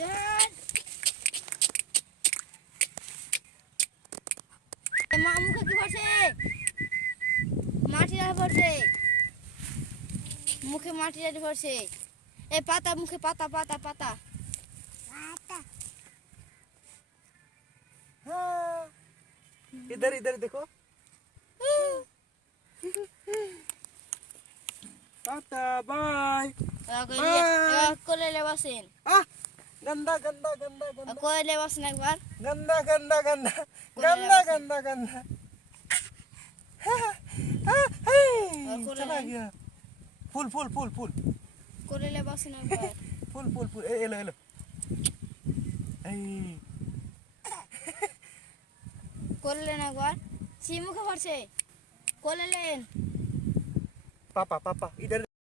জোর মা মুখে কি পড়ছে মাটি আর পড়ছে মুখে মাটি আর পড়ছে এই পাতা মুখে পাতা পাতা পাতা পাতা हाँ इधर इधर देखो टाटा बाय कोले ले बसेन ah गंदा गंदा गंदा गंदा कोले ले बसन एक बार गंदा गंदा गंदा गंदा गंदा गंदा चला गया फूल फूल फूल फूल कोले ले बसन एक बार फूल फूल फूल ए एलो एलो ए कोले लेना एक बार सी मुखे पड़ছে कोले लेन पापा पापा इधर